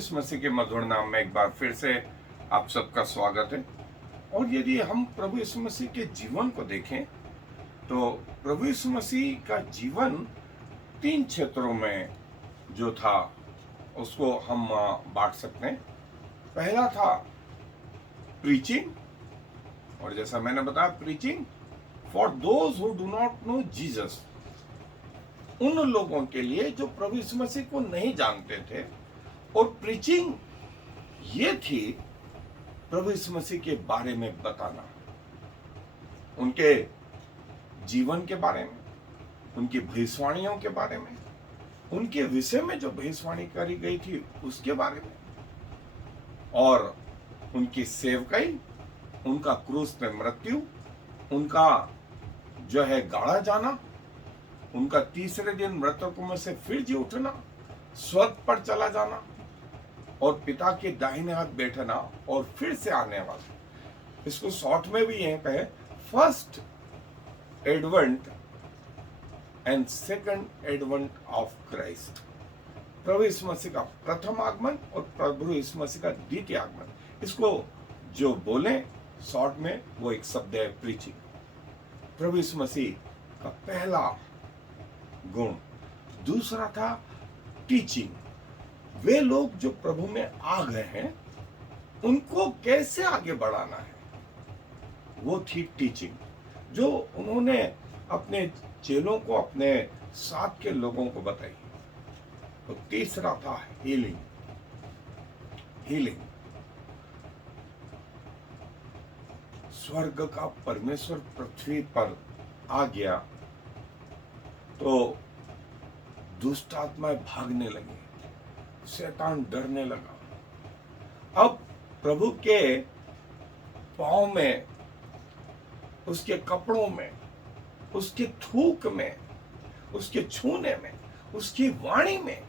यीशु मसीह के मधुर नाम में एक बार फिर से आप सबका स्वागत है। और यदि हम प्रभु यीशु मसीह के जीवन को देखें तो प्रभु यीशु मसीह का जीवन 3 क्षेत्रों में जो था उसको हम बांट सकते हैं। पहला था प्रीचिंग, और जैसा मैंने बताया preaching for those who do not know Jesus, उन लोगों के लिए जो प्रभु यीशु मसीह को नहीं जानते थे। और प्रीचिंग ये थी प्रभु यीशु मसीह के बारे में बताना, उनके जीवन के बारे में, उनकी भविष्यवाणियों के बारे में, उनके विषय में जो भविष्यवाणी करी गई थी उसके बारे में, और उनकी सेवकाई, उनका क्रूस पे मृत्यु, उनका जो है गाड़ा जाना, उनका तीसरे दिन मृतकों में से फिर जी उठना, स्वर्ग पर चला जाना और पिता के दाहिने हाथ बैठना और फिर से आने वाला। इसको शॉर्ट में भी यह कहे, first advent and second advent of Christ, प्रभु यीशु मसीह का प्रथम आगमन और प्रभु यीशु मसीह का द्वितीय आगमन। इसको जो बोले शॉर्ट में वो एक शब्द है प्रीचिंग। प्रभु यीशु मसीह का पहला गुण। दूसरा था टीचिंग, वे लोग जो प्रभु में आ गए हैं उनको कैसे आगे बढ़ाना है, वो थी टीचिंग, जो उन्होंने अपने चेलों को, अपने साथ के लोगों को बताई। तो तीसरा था हीलिंग। स्वर्ग का परमेश्वर पृथ्वी पर आ गया तो दुष्ट आत्माएं भागने लगी, शैतान डरने लगा। अब प्रभु के पांव में, उसके कपड़ों में, उसके थूक में, उसके छूने में, उसकी वाणी में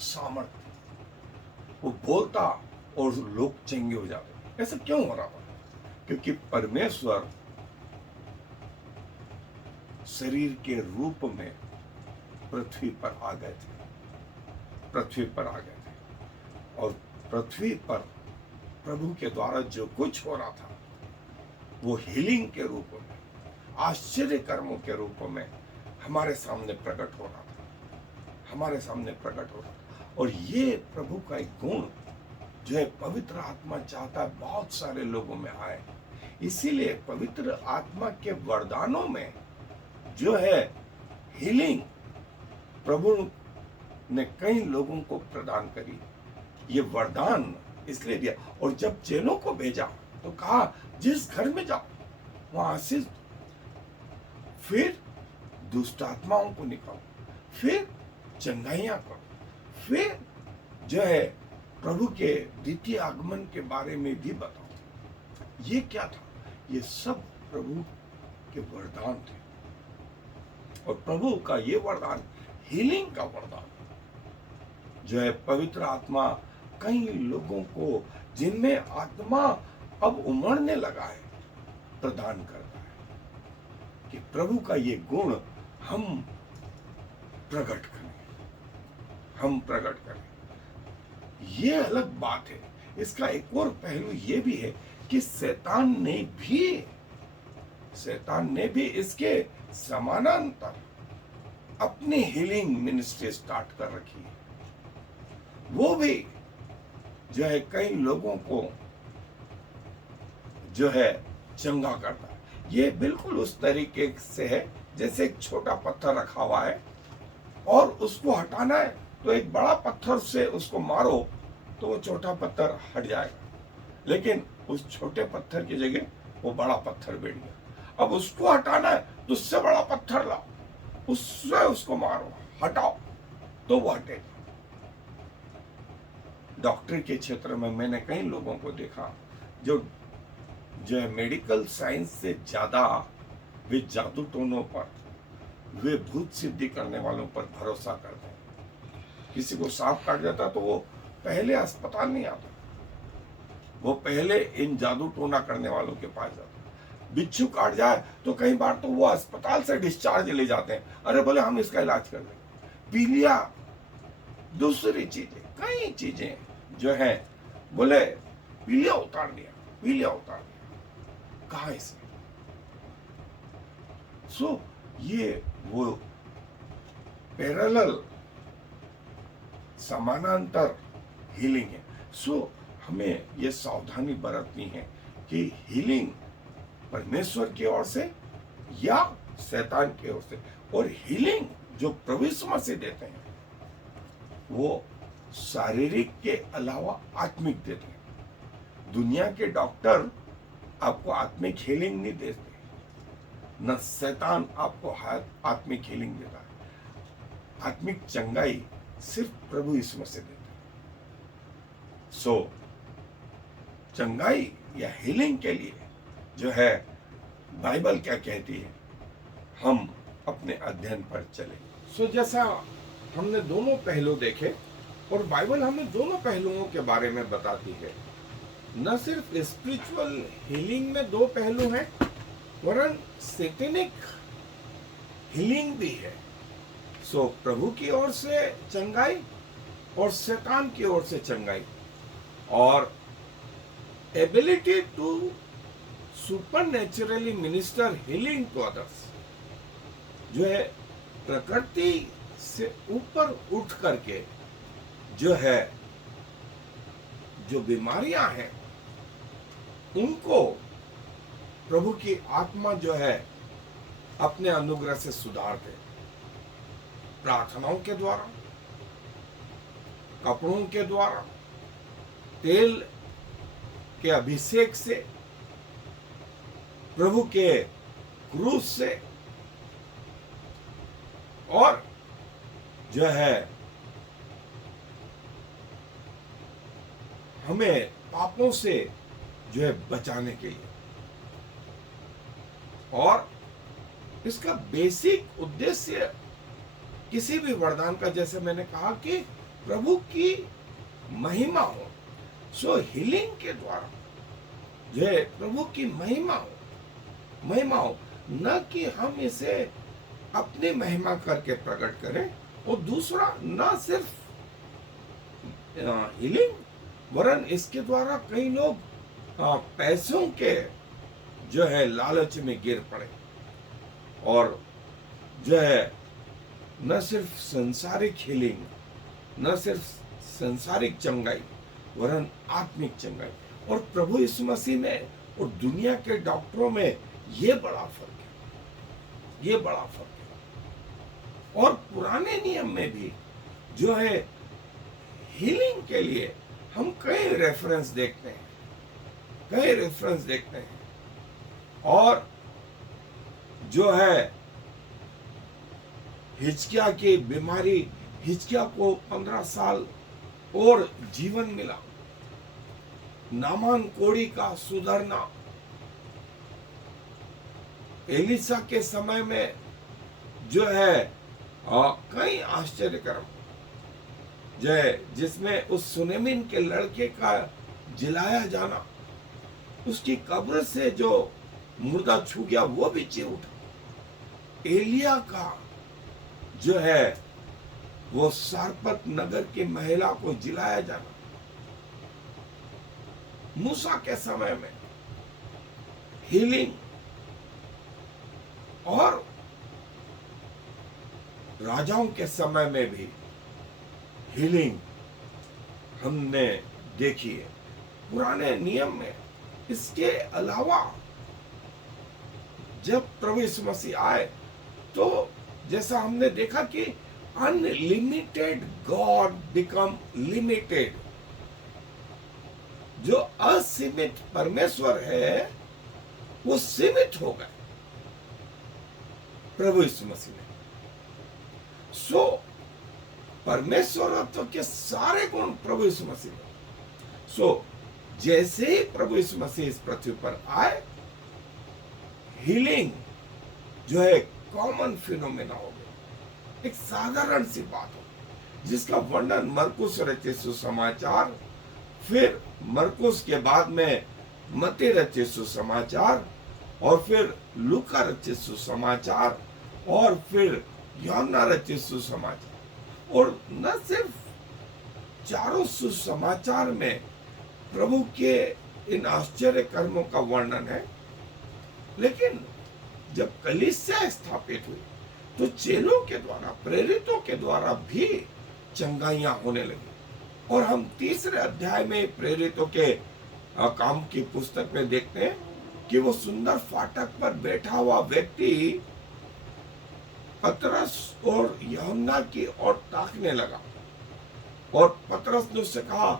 सामर्थ्य, वो बोलता और लोग चंगे हो जाते। ऐसा क्यों हो रहा था? क्योंकि परमेश्वर शरीर के रूप में पृथ्वी पर आ गए थे, और पृथ्वी पर प्रभु के द्वारा जो कुछ हो रहा था वो हीलिंग के रूप में, आश्चर्य कर्मों के रूप में हमारे सामने प्रकट हो रहा था। और ये प्रभु का एक गुण जो है, पवित्र आत्मा चाहता है बहुत सारे लोगों में आए। इसीलिए पवित्र आत्मा के वरदानों में जो है हीलिंग प्रभु ने कई लोगों को प्रदान करी। ये वरदान इसलिए दिया, और जब चेलों को भेजा तो कहा जिस घर में जाओ वहां आशीष दो, फिर दुष्ट आत्माओं को निकालो, फिर चंगाइयां करो, फिर जो है प्रभु के द्वितीय आगमन के बारे में भी बताओ। ये क्या था? ये सब प्रभु के वरदान थे। और प्रभु का ये वरदान, हीलिंग का वरदान, जो है पवित्र आत्मा कई लोगों को जिनमें आत्मा अब उमड़ने लगा है प्रदान करता है कि प्रभु का ये गुण हम प्रकट करें। ये अलग बात है। इसका एक और पहलू ये भी है कि शैतान ने भी इसके समानांतर अपनी हीलिंग मिनिस्ट्री स्टार्ट कर रखी है। वो भी जो है कई लोगों को जो है चंगा करता है। ये बिल्कुल उस तरीके से है जैसे एक छोटा पत्थर रखा हुआ है और उसको हटाना है तो एक बड़ा पत्थर से उसको मारो तो वो छोटा पत्थर हट जाएगा, लेकिन उस छोटे पत्थर की जगह वो बड़ा पत्थर बैठ गया। अब उसको हटाना है तो उससे बड़ा पत्थर लाओ, उससे उसको मारो, हटाओ तो वो हटेगा। डॉक्टर के क्षेत्र में मैंने कई लोगों को देखा जो है मेडिकल साइंस से ज्यादा वे जादू टोनों पर, वे भूत सिद्धि करने वालों पर भरोसा करते हैं। किसी को सांप काट जाता तो वो पहले अस्पताल नहीं आता, वो पहले इन जादू टोना करने वालों के पास जाता। बिच्छू काट जाए तो कई बार तो वो अस्पताल से डिस्चार्ज ले जाते हैं, अरे बोले हम इसका इलाज कर देंगे। पीलिया दूसरी चीजें, कई चीजें जो है बोले पीलिया उतार दिया, पीलिया उतार दिया, कहा इसने? सो ये वो पैरेलल समानांतर हीलिंग है। सो हमें ये सावधानी बरतनी है कि हीलिंग परमेश्वर की ओर से या शैतान की ओर से। और हीलिंग जो प्रभु यीशु मसीह देते हैं वो शारीरिक के अलावा आत्मिक देते हैं। दुनिया के डॉक्टर आपको आत्मिक हीलिंग नहीं देते, न शैतान आपको आत्मिक हीलिंग देता है। आत्मिक चंगाई सिर्फ प्रभु यीशु मसीह देते हैं। सो चंगाई या हीलिंग के लिए जो है बाइबल क्या कहती है, हम अपने अध्ययन पर चले। सो जैसा हमने दोनों पहलू देखे और बाइबल हमें दोनों पहलुओं के बारे में बताती है। न सिर्फ स्पिरिचुअल हीलिंग में दो पहलू हैं, वरन सैतानिक हीलिंग भी है। सो प्रभु की ओर से चंगाई और शैतान की ओर से चंगाई, और ability to supernaturally minister healing to others, जो है प्रकृति से ऊपर उठ करके जो है जो बीमारियां हैं उनको प्रभु की आत्मा जो है अपने अनुग्रह से सुधारते, प्रार्थनाओं के द्वारा, कपड़ों के द्वारा, तेल के अभिषेक से, प्रभु के क्रूस से, और जो है हमें पापों से जो है बचाने के लिए। और इसका बेसिक उद्देश्य किसी भी वरदान का, जैसे मैंने कहा कि प्रभु की महिमा हो। सो हीलिंग के द्वारा जो है प्रभु की महिमा हो, न कि हम इसे अपनी महिमा करके प्रकट करें। और दूसरा, न सिर्फ हीलिंग, वरन इसके द्वारा कई लोग पैसों के जो है लालच में गिर पड़े, और जो है न सिर्फ संसारिक हीलिंग, न सिर्फ संसारिक चंगाई, वरन आत्मिक चंगाई। और प्रभु यीशु मसीह में और दुनिया के डॉक्टरों में ये बड़ा फर्क है, ये बड़ा फर्क है। और पुराने नियम में भी जो है हीलिंग के लिए हम कई रेफरेंस देखते हैं, और जो है हिजकिया की बीमारी, हिजकिया को 15 साल और जीवन मिला, नामान कोढ़ी का सुधरना, एलिसा के समय में जो है कई आश्चर्यकर्म जो है, जिसमें उस सुनेमिन के लड़के का जिलाया जाना, उसकी कब्र से जो मुर्दा छू गया वो भी जी उठा। एलिया का जो है वो सारपत नगर की महिला को जिलाया जाना, मूसा के समय में हीलिंग, और राजाओं के समय में भी हीलिंग हमने देखी है पुराने नियम में। इसके अलावा जब प्रभु यीशु मसीह आए तो जैसा हमने देखा कि अनलिमिटेड गॉड बिकम लिमिटेड, जो असीमित परमेश्वर है वो सीमित हो गए प्रभु यीशु मसीह ने। सो परमेश्वरत्व के सारे गुण प्रभु यीशु मसीह ने। सो जैसे ही प्रभु यीशु मसीह इस पृथ्वी पर आए, हीलिंग जो है कॉमन फिनोमेना हो गया, एक साधारण सी बात हो, जिसका वर्णन मरकुस रचित सुसमाचार, फिर मरकुस के बाद में मत्ती रचित सुसमाचार, और फिर लूका रचित सुसमाचार, और फिर यूहन्ना रचित सुसमाचार। और न सिर्फ चारों सुसमाचार में प्रभु के इन आश्चर्य कर्मों का वर्णन है। लेकिन जब कलीसिया स्थापित हुई तो चेलों के द्वारा, प्रेरितों के द्वारा भी चंगाइयां होने लगी। और हम तीसरे अध्याय में प्रेरितों के काम की पुस्तक में देखते हैं कि वो सुंदर फाटक पर बैठा हुआ व्यक्ति पतरस और यूहन्ना की ओर ताकने लगा और पतरस ने उससे कहा,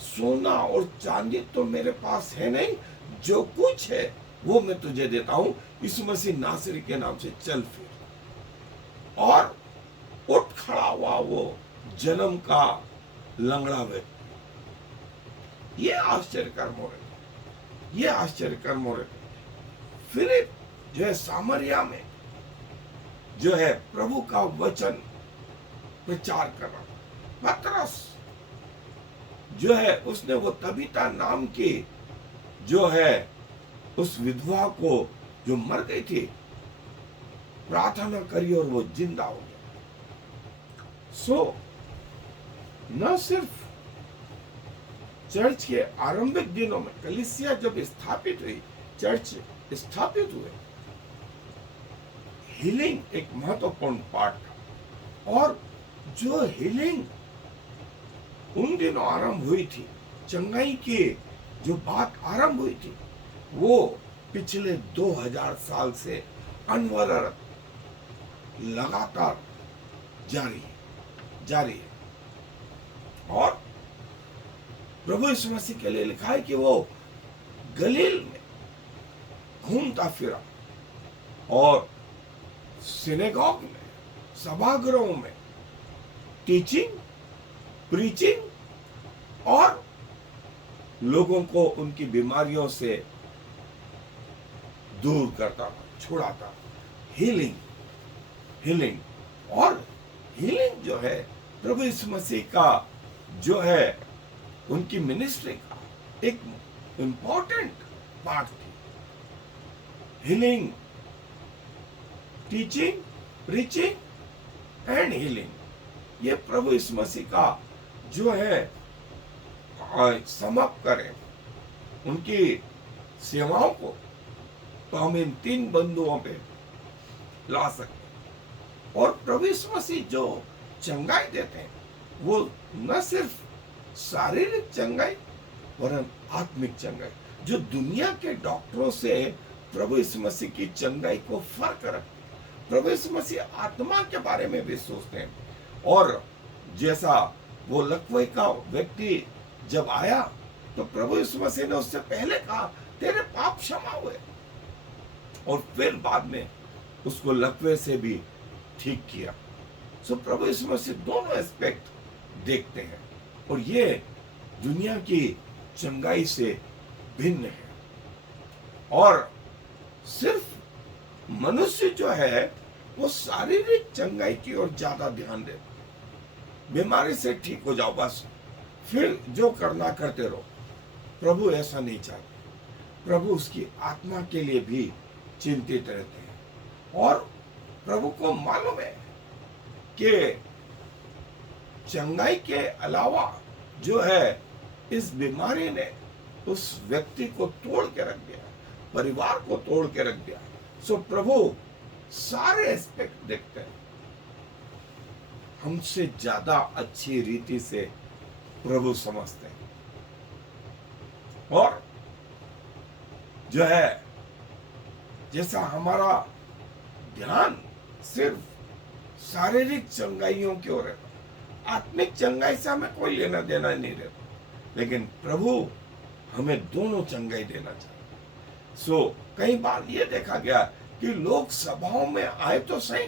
सोना और चांदी तो मेरे पास है नहीं, जो कुछ है वो मैं तुझे देता हूं, यीशु मसीह नासरी के नाम से चल फिर। और उठ खड़ा हुआ वो जन्म का लंगड़ा व्यक्ति। ये आश्चर्य कर्म हो रहे थे, ये आश्चर्य कर्म हो रहे थे। फिलिप जो है सामरिया में जो है प्रभु का वचन प्रचार कर रहा था। पतरस जो है उसने वो तबीता नाम की जो है उस विधवा को जो मर गई थी प्रार्थना करी और वो जिंदा हो गया। न सिर्फ चर्च के आरंभिक दिनों में कलीसिया जब स्थापित हुई, चर्च स्थापित हुए, हीलिंग एक महत्वपूर्ण पार्ट था। और जो हीलिंग उन दिनों आरंभ हुई थी, चंगाई की जो बात आरंभ हुई थी, वो पिछले 2000 साल से अनवरत लगातार जारी है। और प्रभु यीशु मसीह के लिए लिखा है कि वो गलील में घूमता फिरा और सिनेगॉग में, सभागृहों में टीचिंग, प्रीचिंग और लोगों को उनकी बीमारियों से दूर करता था, छुड़ाता। हीलिंग और हीलिंग जो है प्रभु यीशु मसीह का जो है उनकी मिनिस्ट्री का एक इंपॉर्टेंट पार्ट थी। Healing, teaching, preaching and healing, ये प्रभु यीशु मसीह का जो है समाप्त करें उनकी सेवाओं को, तो हम इन तीन बिंदुओं पे ला सकते हैं। और प्रभु यीशु मसीह जो चंगाई देते हैं वो न सिर्फ शारीरिक चंगाई वरन आत्मिक चंगाई, जो दुनिया के डॉक्टरों से प्रभु यीशु मसीह की चंगाई को फर्क रखते हैं। प्रभु यीशु मसीह आत्मा के बारे में भी सोचते हैं। और जैसा वो लकवे का व्यक्ति जब आया तो प्रभु यीशु मसीह ने उससे पहले कहा, तेरे पाप क्षमा हुए, और फिर बाद में उसको लकवे से भी ठीक किया। सो प्रभु यीशु मसीह दोनों एस्पेक्ट देखते हैं और ये दुनिया की चंगाई से भिन्न है। और सिर्फ मनुष्य जो है वो शारीरिक चंगाई की ओर ज्यादा ध्यान दे, बीमारी से ठीक हो जाओ बस, फिर जो करना करते रहो। प्रभु ऐसा नहीं चाहते। प्रभु उसकी आत्मा के लिए भी चिंतित रहते हैं। और प्रभु को मालूम है कि चंगाई के अलावा जो है इस बीमारी ने उस व्यक्ति को तोड़ के रख दिया, परिवार को तोड़ के रख दिया। सो प्रभु सारे एस्पेक्ट देखते हैं। हमसे ज्यादा अच्छी रीति से प्रभु समझते हैं। और जो है जैसा हमारा ध्यान सिर्फ शारीरिक चंगाइयों की ओर है, आत्मिक चंगाई से हमें कोई लेना देना नहीं रहता, लेकिन प्रभु हमें दोनों चंगाई देना चाहते। सो कई बार ये देखा गया कि लोग सभाओं में आए तो सही,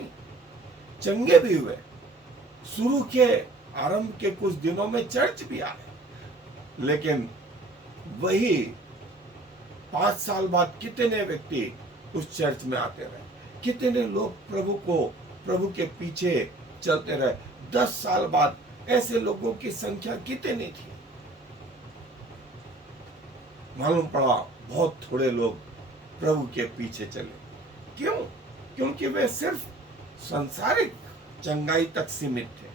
चंगे भी हुए, शुरू के आरंभ के कुछ दिनों में चर्च भी आए, लेकिन वही 5 साल बाद कितने व्यक्ति उस चर्च में आते रहे, कितने लोग प्रभु के पीछे चलते रहे। 10 साल बाद ऐसे लोगों की संख्या कितनी थी, मालूम पड़ा बहुत थोड़े लोग प्रभु के पीछे चले। क्यों? क्योंकि वे सिर्फ सांसारिक चंगाई तक सीमित थे,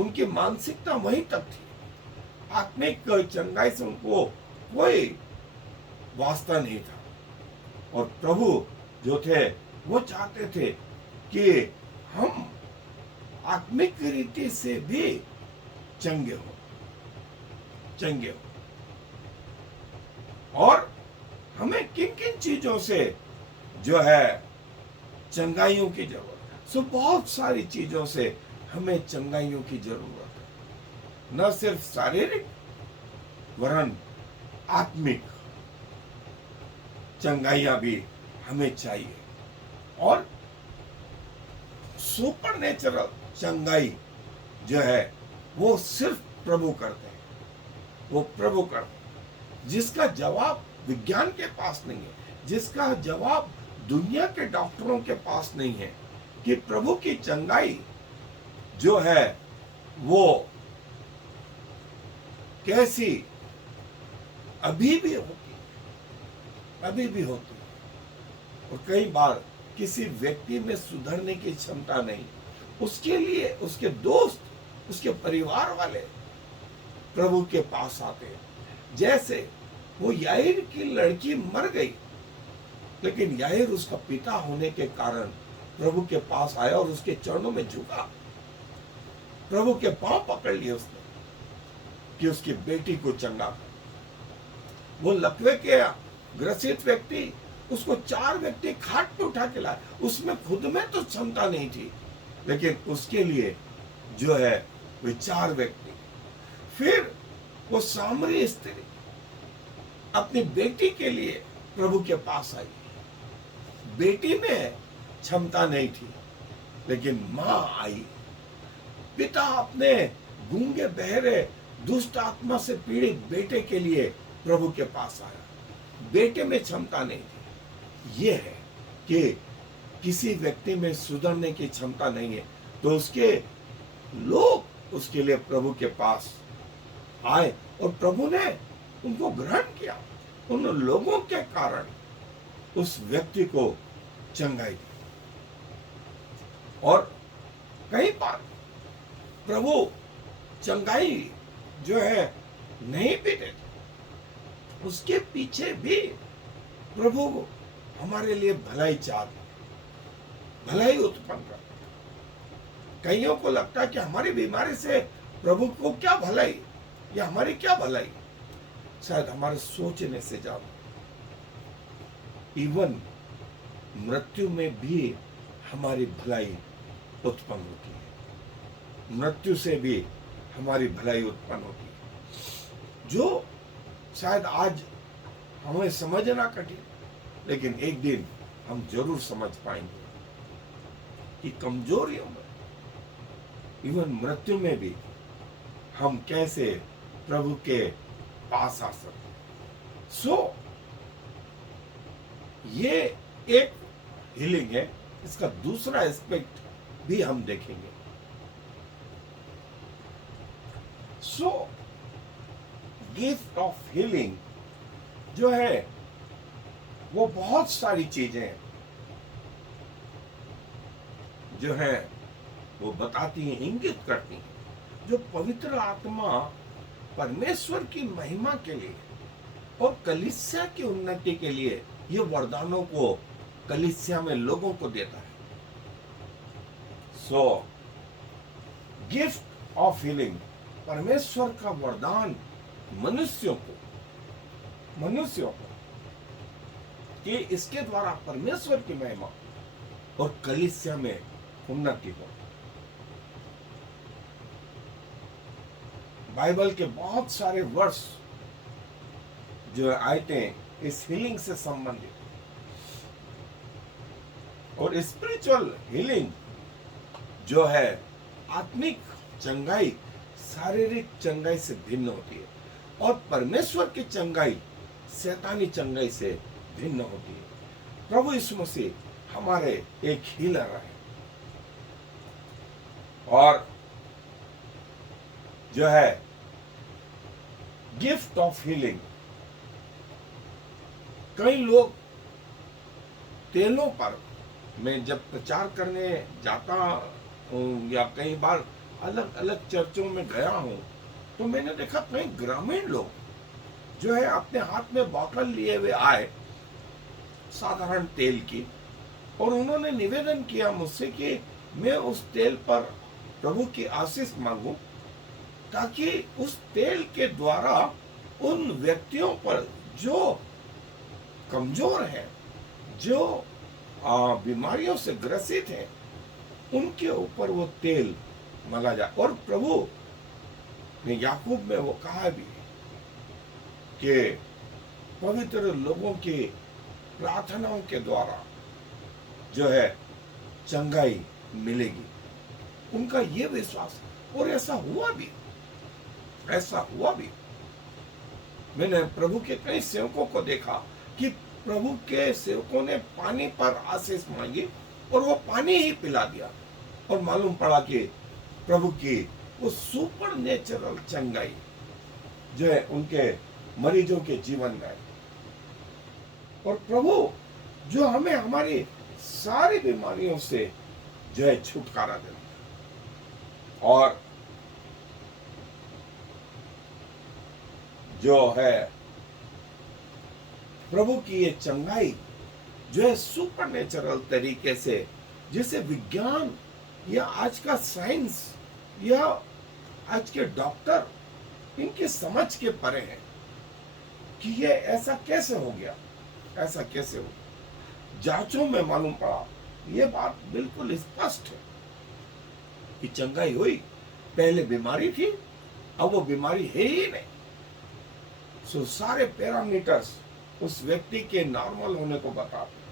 उनकी मानसिकता वहीं तक थी। आत्मिक चंगाई से उनको कोई वास्ता नहीं था। और प्रभु जो थे वो चाहते थे कि हम आत्मिक रीति से भी चंगे हो। और हमें किन किन चीजों से जो है चंगाइयों की जरूरत है। सो बहुत सारी चीजों से हमें चंगाइयों की जरूरत है, न सिर्फ शारीरिक वरन आत्मिक चंगाइयां भी हमें चाहिए। और सुपर नेचुरल चंगाई जो है वो सिर्फ प्रभु करते हैं, वो प्रभु करते हैं, जिसका जवाब विज्ञान के पास नहीं है, जिसका जवाब दुनिया के डॉक्टरों के पास नहीं है कि प्रभु की चंगाई जो है वो कैसी अभी भी होती है। और कई बार किसी व्यक्ति में सुधरने की क्षमता नहीं, उसके लिए उसके दोस्त, उसके परिवार वाले प्रभु के पास आते हैं। जैसे वो याईर की लड़की मर गई, लेकिन याईर उसका पिता होने के कारण प्रभु के पास आया और उसके चरणों में झुका, प्रभु के पांव पकड़ लिए उसने कि उसकी बेटी को चंगा कर। वो लकवे के ग्रसित व्यक्ति, उसको 4 व्यक्ति खाट पे उठा के लाए, उसमें खुद में तो क्षमता नहीं थी, लेकिन उसके लिए जो है वे 4 व्यक्ति। फिर वो सामरी स्त्री अपनी बेटी के लिए प्रभु के पास आई। बेटी में क्षमता नहीं थी, लेकिन मां आई। पिता अपने गूंगे बहरे दुष्ट आत्मा से पीड़ित बेटे के लिए प्रभु के पास आया। बेटे में क्षमता नहीं थी। ये है कि किसी व्यक्ति में सुधरने की क्षमता नहीं है, तो उसके लोग उसके लिए प्रभु के पास आए और प्रभु ने उनको ग्रहण किया। उन लोगों के कारण उस व्यक्ति को चंगाई दी। और कई बार प्रभु चंगाई जो है नहीं भी देते, उसके पीछे भी प्रभु हमारे लिए भलाई चाहते, भलाई उत्पन्न करते। कईयों को लगता है कि हमारी बीमारी से प्रभु को क्या भलाई या हमारी क्या भलाई। शायद हमारे सोचने से ज्यादा इवन मृत्यु में भी हमारी भलाई उत्पन्न होती है। मृत्यु से भी हमारी भलाई उत्पन्न होती है, जो शायद आज हमें समझना कठिन, लेकिन एक दिन हम जरूर समझ पाएंगे कि कमजोरियों में, इवन मृत्यु में भी हम कैसे प्रभु के पास आ सकते। सो ये एक हीलिंग है। इसका दूसरा एस्पेक्ट भी हम देखेंगे। सो गिफ्ट ऑफ हीलिंग जो है वो बहुत सारी चीजें जो है वो बताती हैं, इंगित करती हैं, जो पवित्र आत्मा परमेश्वर की महिमा के लिए और कलीसिया की उन्नति के लिए ये वरदानों को कलीसिया में लोगों को देता है। सो गिफ्ट ऑफ हीलिंग, परमेश्वर का वरदान मनुष्यों को कि इसके द्वारा परमेश्वर की महिमा और कलीसिया में उन्नति हो। बाइबल के बहुत सारे वर्ष जो आयते इस हीलिंग से संबंधित, और स्पिरिचुअल हीलिंग जो है आत्मिक चंगाई शारीरिक चंगाई से भिन्न होती है, और परमेश्वर की चंगाई शैतानी चंगाई से भिन्न होती है। प्रभु यीशु मसीह हमारे एक हीलर है, और जो है गिफ्ट ऑफ हीलिंग, कई लोग तेलों पर, मैं जब प्रचार करने जाता हूँ या कई बार अलग अलग चर्चों में गया हूँ, तो मैंने देखा कई ग्रामीण लोग जो है अपने हाथ में बोतल लिए हुए आए साधारण तेल की, और उन्होंने निवेदन किया मुझसे कि मैं उस तेल पर प्रभु की आशीष मांगूं, ताकि उस तेल के द्वारा उन व्यक्तियों पर जो कमजोर हैं, जो बीमारियों से ग्रसित हैं, उनके ऊपर वो तेल मला जाए। और प्रभु ने याकूब में वो कहा भी कि पवित्र लोगों की प्रार्थनाओं के द्वारा जो है चंगाई मिलेगी। उनका ये विश्वास, और ऐसा हुआ भी, ऐसा हुआ भी। मैंने प्रभु के कई सेवकों को देखा कि प्रभु के सेवकों ने पानी पर आशीष मांगी और वो पानी ही पिला दिया, और मालूम पड़ा कि प्रभु की वो सुपर नेचुरल चंगाई जो है उनके मरीजों के जीवन में। और प्रभु जो हमें हमारी सारी बीमारियों से जो है छुटकारा देता है, और जो है प्रभु की ये चंगाई जो है सुपर नेचुरल तरीके से, जिसे विज्ञान या आज का साइंस या आज के डॉक्टर इनकी समझ के परे हैं कि ये ऐसा कैसे हो गया, ऐसा कैसे हो। जांचों में मालूम पड़ा, ये बात बिल्कुल स्पष्ट है कि चंगाई हुई। पहले बीमारी थी, अब वो बीमारी है ही नहीं। सो सारे पैरामीटर्स उस व्यक्ति के नॉर्मल होने को बताते हैं।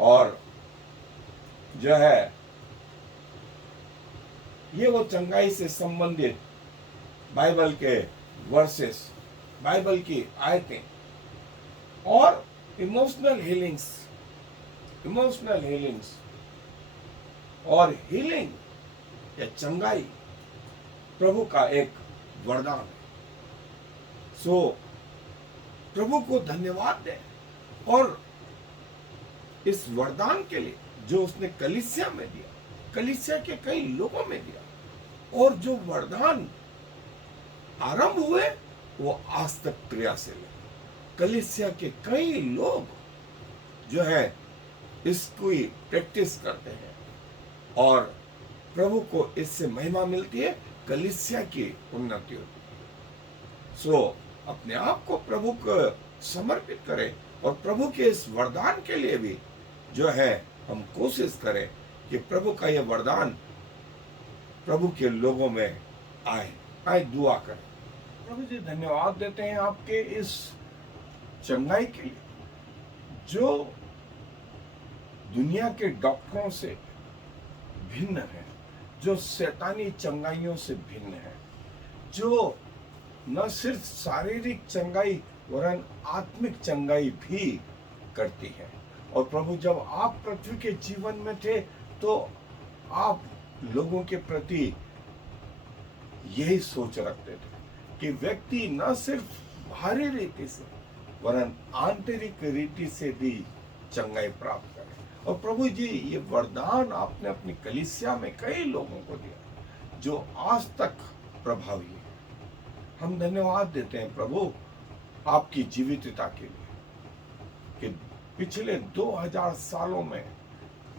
और जो है ये वो चंगाई से संबंधित बाइबल के वर्सेस, बाइबल की आयतें और इमोशनल हीलिंग्स और हीलिंग या चंगाई प्रभु का एक वरदान है। सो प्रभु को धन्यवाद दें, और इस वरदान के लिए जो उसने कलीसिया में दिया, कलीसिया के कई लोगों में दिया, और जो वरदान आरंभ हुए वो आज तक क्रियाशील है। कलीसिया के कई लोग जो है इसको प्रैक्टिस करते हैं, और प्रभु को इससे महिमा मिलती है, कलीसिया की उन्नति होती है। सो अपने आप को प्रभु को समर्पित करें, और प्रभु के इस वरदान के लिए भी जो है हम कोशिश करें कि प्रभु का यह वरदान प्रभु के लोगों में आए। दुआ करें। प्रभु जी धन्यवाद देते हैं आपके इस चंगाई के लिए, जो दुनिया के डॉक्टरों से भिन्न है, जो शैतानी चंगाइयों से भिन्न है, जो न सिर्फ शारीरिक चंगाई वरन आत्मिक चंगाई भी करती है। और प्रभु जब आप पृथ्वी के जीवन में थे तो आप लोगों के प्रति यही सोच रखते थे कि व्यक्ति न सिर्फ बाहरी रीति से वरन आंतरिक रीति से भी चंगाई प्राप्त करे। और प्रभु जी ये वरदान आपने अपनी कलीसिया में कई लोगों को दिया जो आज तक प्रभावी है। हम धन्यवाद देते हैं प्रभु आपकी जीवितता के लिए कि पिछले 2000 सालों में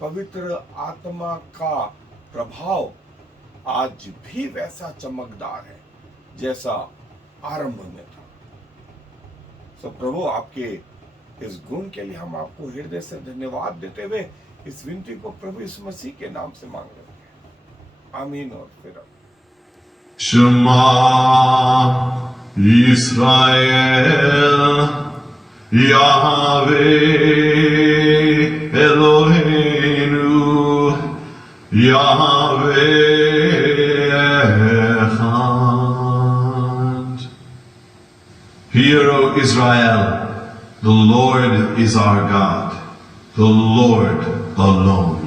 पवित्र आत्मा का प्रभाव आज भी वैसा चमकदार है जैसा आरंभ में था। सो प्रभु आपके इस गुण के लिए हम आपको हृदय से धन्यवाद देते हुए इस विनती को प्रभु यीशु मसीह के नाम से मांग रहे हैं, आमीन। और फिर Shema Yisrael Yahweh Eloheinu Yahweh Echad. Hear, O Israel, the Lord is our God, the Lord alone.